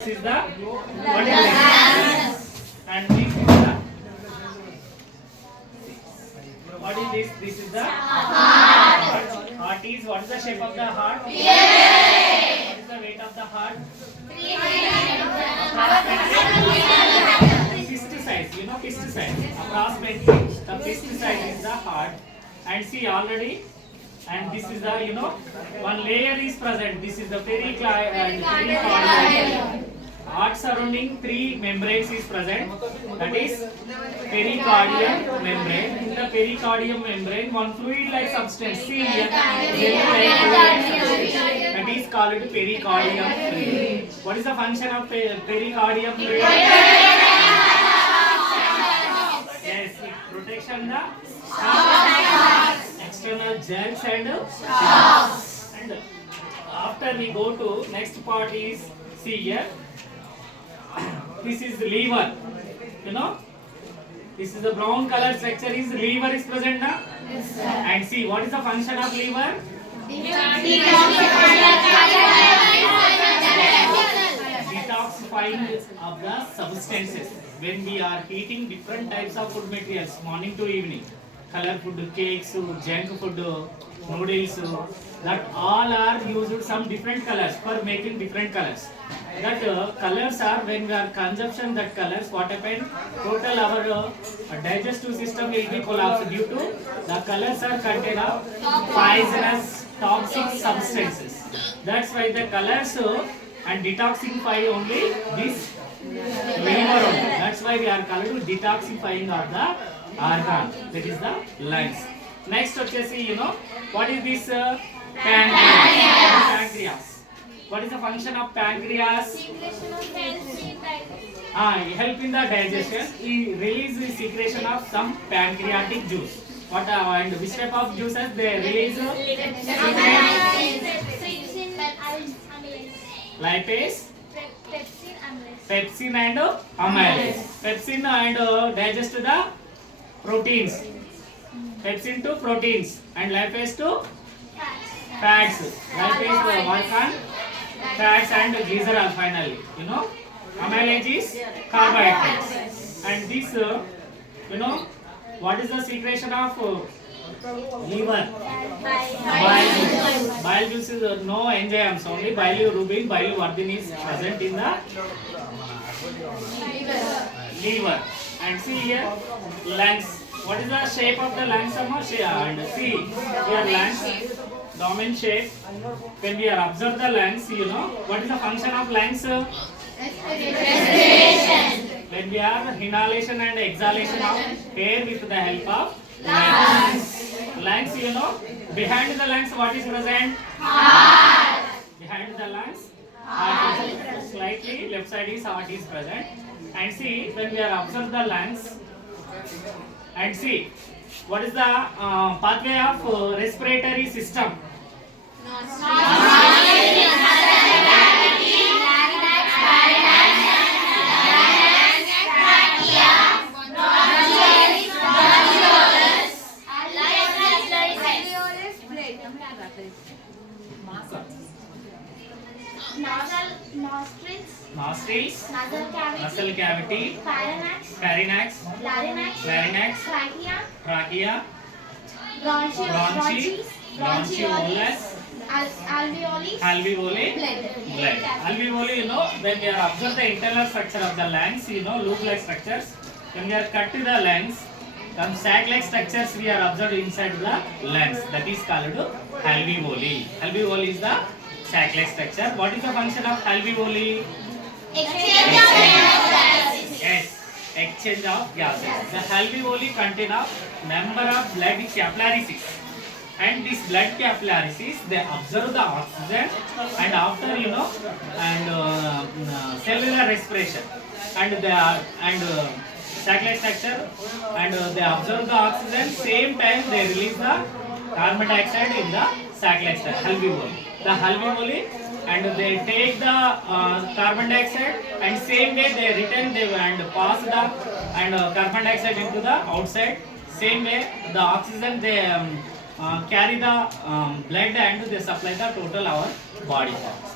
This is the what is this? And this is the what is this? This is the heart. Heart is what is the shape of the heart? What is the weight of the heart? Fist size. You know fist size. Approximately the fist size is the heart. And see already. And this is the one layer is present. This is the pericardium. Heart surrounding three membranes is present. That is pericardium membrane. In the pericardium membrane, one fluid-like substance. See here, that is called pericardium fluid. What is the function of pericardium fluid? Yes, it protection the external germs and shocks. And after we go to next part is see here. This is liver. This is the brown color structure is liver is present now. Yes, sir. And see what is the function of liver? Detoxifying of the substances. When we are eating different types of food materials morning to evening, color food, cakes, junk food, noodles, that all are used some different colors for making different colors. That colors are when we are consumption that colors what happened total our digestive system will be collapsed due to the colors are contain of poisonous toxic substances. That's why the colors and detoxify only this liver only. That's why we are called detoxifying of the organ, that is the lungs. Next వచ్చేసి what is this pancreas. What is the function of pancreas? Help in the digestion. It release the secretion of some pancreatic juice. What and which type of juices they release? Lipase, pepsin and amylase. Pepsin and digest the proteins. Pepsin to proteins and lipase to fats. Lipase work on fats and glycerol finally. Amylase is carbohydrates. And this what is the secretion of liver? Bile juice is no enzymes, only bilirubin, biliverdin is present in the liver. And see here lungs. What is the shape of the lungs? And see here lungs, dominant shape. When we are observe the lungs, what is the function of lungs? Respiration. When we are inhalation and exhalation of air with the help of lungs. Lungs, behind the lungs what is present? Heart. Behind the lungs, heart is slightly left side is heart is present. And see when we are observe the lungs and see what is the pathway of respiratory system? Nostrils, nasal cavity, pharynx, larynx, trachea, bronchioles, alveoli, blood. Alveoli, when we are observe the internal structure of the lungs, loop-like structures. When we are cut to the lungs, some sac-like structures we are observed inside the lungs. That is called alveoli. Alveoli is the sac-like structure. What is the function of alveoli? Exchange of gases. Yes, exchange of gases. The alveoli contain a number of blood capillaries. And this blood capillaries, they observe the oxygen and after cellular respiration and sac-like structure and they observe the oxygen. Same time they release the carbon dioxide in the sac-like structure, alveoli. The alveoli and they take the carbon dioxide and same way they return and pass the carbon dioxide into the outside. Same way the oxygen they carry the blood and they supply the total our body parts.